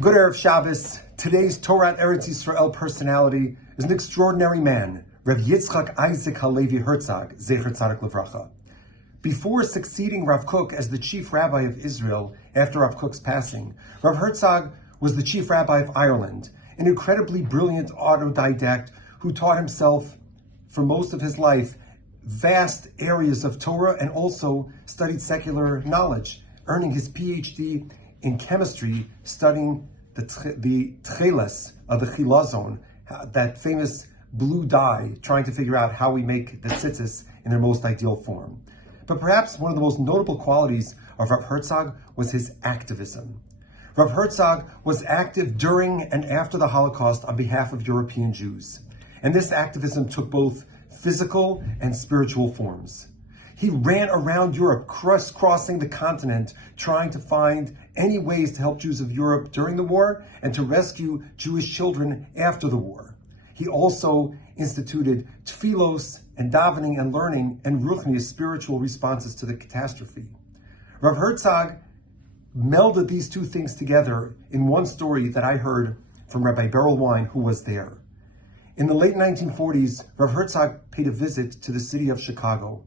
Good Erev Shabbos. Today's Torat Eretz Yisrael personality is an extraordinary man, Rav Yitzhak Isaac Halevi Herzog, Zecher Tzaddik Livracha. Before succeeding Rav Kook as the chief rabbi of Israel after Rav Kook's passing, Rav Herzog was the chief rabbi of Ireland, an incredibly brilliant autodidact who taught himself for most of his life vast areas of Torah and also studied secular knowledge, earning his PhD in chemistry, studying the tcheles of the chilazon, that famous blue dye, trying to figure out how we make the tzitzis in their most ideal form. But perhaps one of the most notable qualities of Rav Herzog was his activism. Rav Herzog was active during and after the Holocaust on behalf of European Jews. And this activism took both physical and spiritual forms. He ran around Europe, crisscrossing the continent, trying to find any ways to help Jews of Europe during the war and to rescue Jewish children after the war. He also instituted tefillos and davening and learning and ruchnius, spiritual responses to the catastrophe. Rav Herzog melded these two things together in one story that I heard from Rabbi Beryl Wein, who was there. In the late 1940s, Rav Herzog paid a visit to the city of Chicago.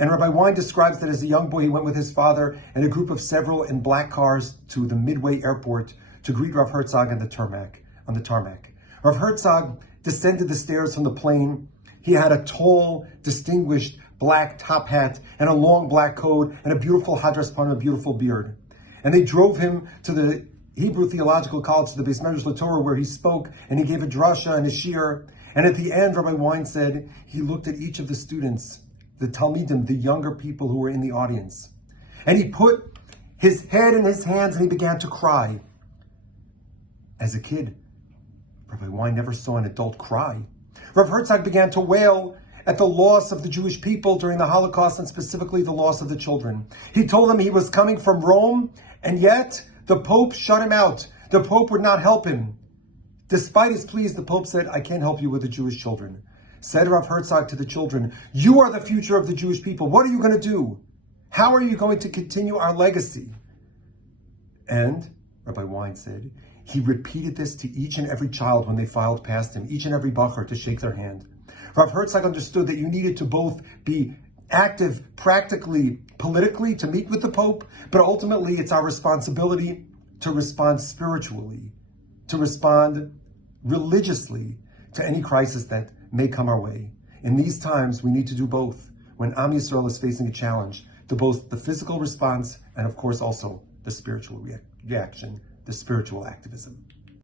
And Rabbi Wein describes that as a young boy, he went with his father and a group of several in black cars to the Midway Airport to greet Rav Herzog on the tarmac. Rav Herzog descended the stairs from the plane. He had a tall, distinguished black top hat and a long black coat and a beautiful hadras pan, a beautiful beard. And they drove him to the Hebrew Theological College, to the Beis Medrash LaTorah, where he spoke and he gave a drasha and a shir. And at the end, Rabbi Wein said, he looked at each of the students, the Talmidim, the younger people who were in the audience. And he put his head in his hands and he began to cry. As a kid, Rabbi Wein never saw an adult cry. Rav Herzog began to wail at the loss of the Jewish people during the Holocaust and specifically the loss of the children. He told them he was coming from Rome and yet the Pope shut him out. The Pope would not help him. Despite his pleas, the Pope said, I can't help you with the Jewish children. Said Rav Herzog to the children, you are the future of the Jewish people. What are you going to do? How are you going to continue our legacy? And, Rabbi Wein said, he repeated this to each and every child when they filed past him, each and every bacher, to shake their hand. Rav Herzog understood that you needed to both be active practically, politically, to meet with the Pope, but ultimately it's our responsibility to respond spiritually, to respond religiously to any crisis that may come our way. In these times, we need to do both. When Am Yisrael is facing a challenge, to both the physical response and, of course, also the spiritual reaction, the spiritual activism.